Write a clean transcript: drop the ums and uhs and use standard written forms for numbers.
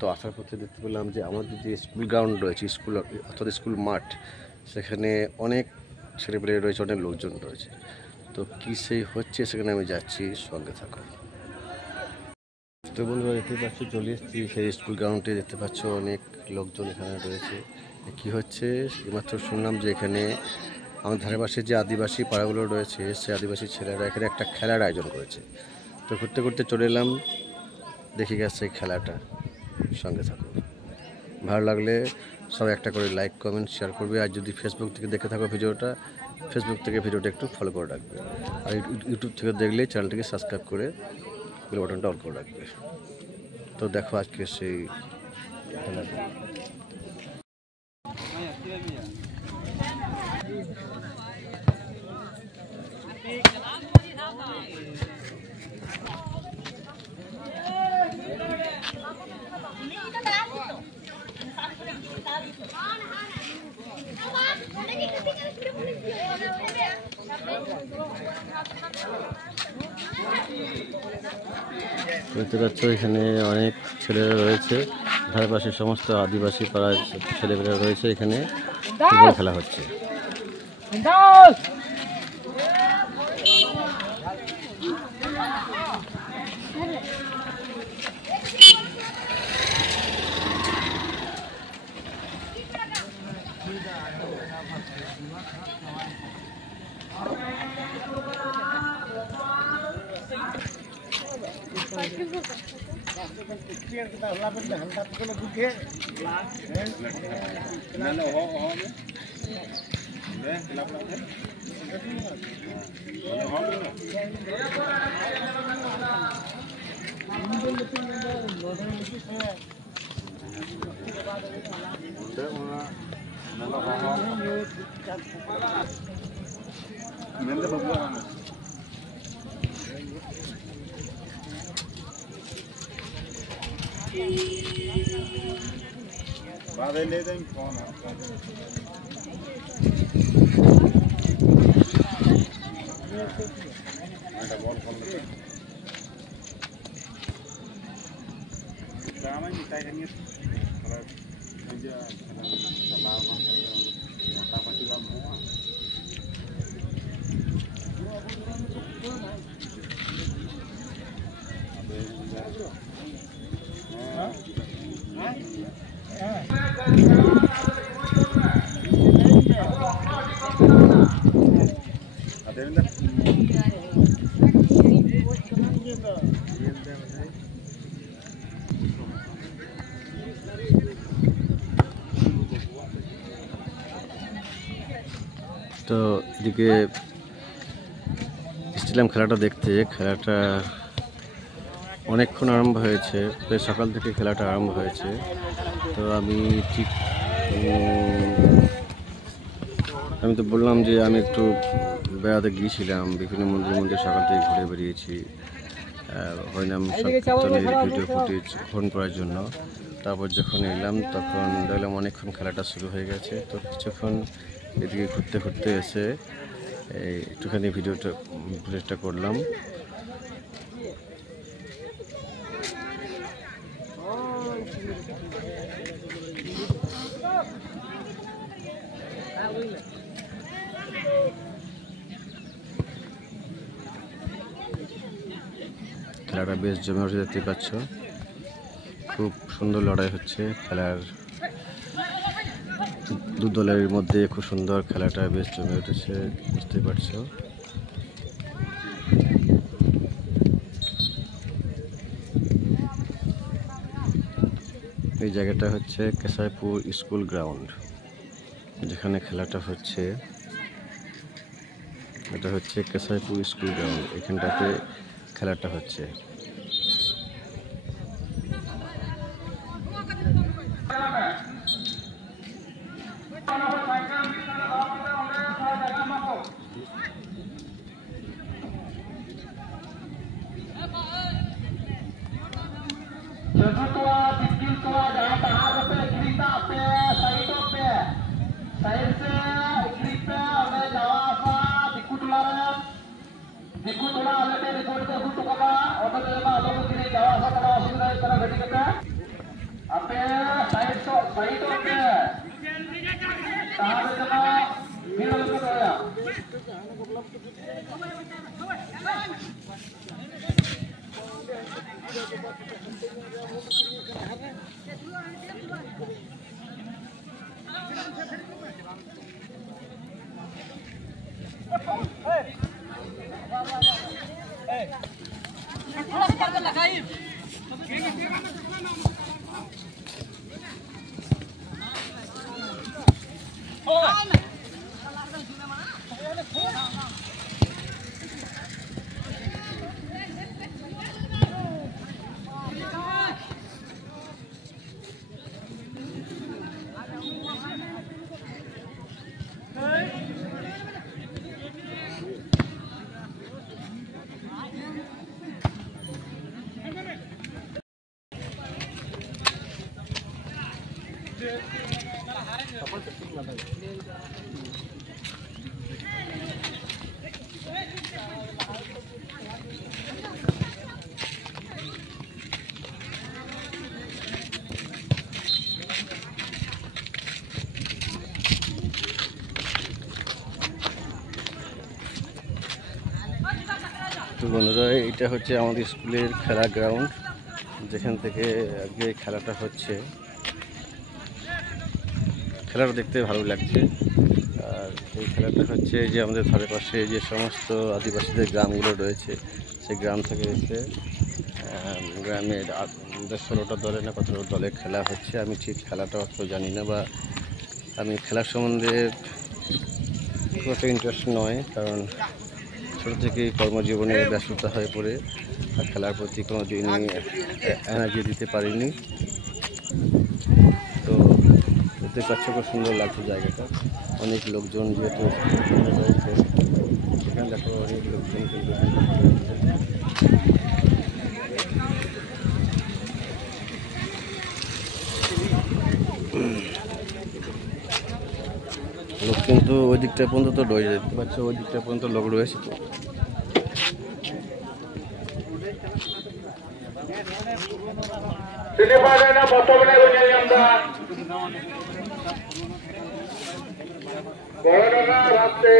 তো আসার পথে দেখতে পেলাম যে আমাদের যে স্কুল গ্রাউন্ড রয়েছে, স্কুল অর্থাৎ স্কুল মাঠ, সেখানে অনেক ছেলেপেলে রয়েছে, অনেক লোকজন রয়েছে। তো কী সেই হচ্ছে সেখানে আমি যাচ্ছি, সঙ্গে থাকো। তো বন্ধুরা দেখতে পাচ্ছ, চলে এসেছি সেই স্কুল গ্রাউন্ডে। দেখতে পাচ্ছ অনেক লোকজন এখানে রয়েছে। কি হচ্ছে এইমাত্র শুনলাম যে এখানে আমার ধারে পাশে যে আদিবাসী পাড়াগুলো রয়েছে, সে আদিবাসী ছেলেরা এখানে একটা খেলার আয়োজন করেছে। তো ঘুরতে ঘুরতে চলে এলাম, দেখে গেছে এই খেলাটা। সঙ্গে থাকো। ভালো লাগলে সবাই একটা করে লাইক, কমেন্ট, শেয়ার করবে। আর যদি ফেসবুক থেকে দেখে থাকো ভিডিওটা, ফেসবুক থেকে ভিডিওটা একটু ফলো করে রাখবে। আর ইউটিউব থেকে দেখলে চ্যানেলটিকে সাবস্ক্রাইব করে বেল বাটনটা অন করে রাখবে। তো দেখো আজকে সেই খেলাটা। দেখতে পাচ্ছ এখানে অনেক ছেলেরা রয়েছে, ধারে পাশে সমস্ত আদিবাসী পাড়ার ছেলেমেয়েরা রয়েছে। এখানে ফুটবল খেলা হচ্ছে। তো এদিকে এসেছিলাম খেলাটা দেখতে। খেলাটা অনেকক্ষণ আরম্ভ হয়েছে, প্রায় সকাল থেকে খেলাটা আরম্ভ হয়েছে। তো আমি তো বললাম যে আমি একটু বেড়াতে গিয়েছিলাম, বিভিন্ন মন্দির সকাল থেকে ঘুরে বেরিয়েছি হরিনাম সংকীর্তনের ভিডিও ফুটেজ গ্রহণ করার জন্য। তারপর যখন এলাম তখন দেখলাম অনেকক্ষণ খেলাটা শুরু হয়ে গেছে। তো কিছুক্ষণ এদিকে ঘুরতে ঘুরতে এসে একটুখানি ভিডিওটা করলাম। খেলাটা বেশ জমে উঠে দেখতে পাচ্ছ, খুব সুন্দর লড়াই হচ্ছে। খেলার দু দলের মধ্যে খুব সুন্দর খেলাটা বেশ জমে উঠেছে, বুঝতে পারছো। এই জায়গাটা হচ্ছে কেশাইপুর স্কুল গ্রাউন্ড, যেখানে খেলাটা হচ্ছে। এটা হচ্ছে কেশাইপুর স্কুল গ্রাউন্ড, এখানটাতে খেলাটা হচ্ছে। তো বন্ধুরা, এটা হচ্ছে আমাদের স্কুলের খেলা গ্রাউন্ড, যেখান থেকে আজকে খেলাটা হচ্ছে। খেলাটা দেখতে ভালো লাগছে। আর এই খেলাটা হচ্ছে যে আমাদের ধারে পাশে যে সমস্ত আদিবাসীদের গ্রামগুলো রয়েছে, সেই গ্রাম থেকে এসে গ্রামের 16টা দলে না কতটা দলে খেলা হচ্ছে। আমি ঠিক খেলাটা অত জানি না, বা আমি খেলার সম্বন্ধে খুব একটা ইন্টারেস্ট নয়, কারণ ছোটো থেকেই কর্মজীবনে ব্যস্ততা হয়ে পড়ে আর খেলার প্রতি কোনো দিনই এনার্জি দিতে পারিনি। তো দেখতে পাচ্ছ খুব সুন্দর লাগছে জায়গাটা, অনেক লোকজন যেহেতু রয়েছে, সেখানে দেখো অনেক লোকজন কিন্তু লোক কিন্তু ওই দিকটা পর্যন্ত তো রয়েছে, দেখতে পাচ্ছ ওই দিকটা পর্যন্ত লোক রয়েছে। তো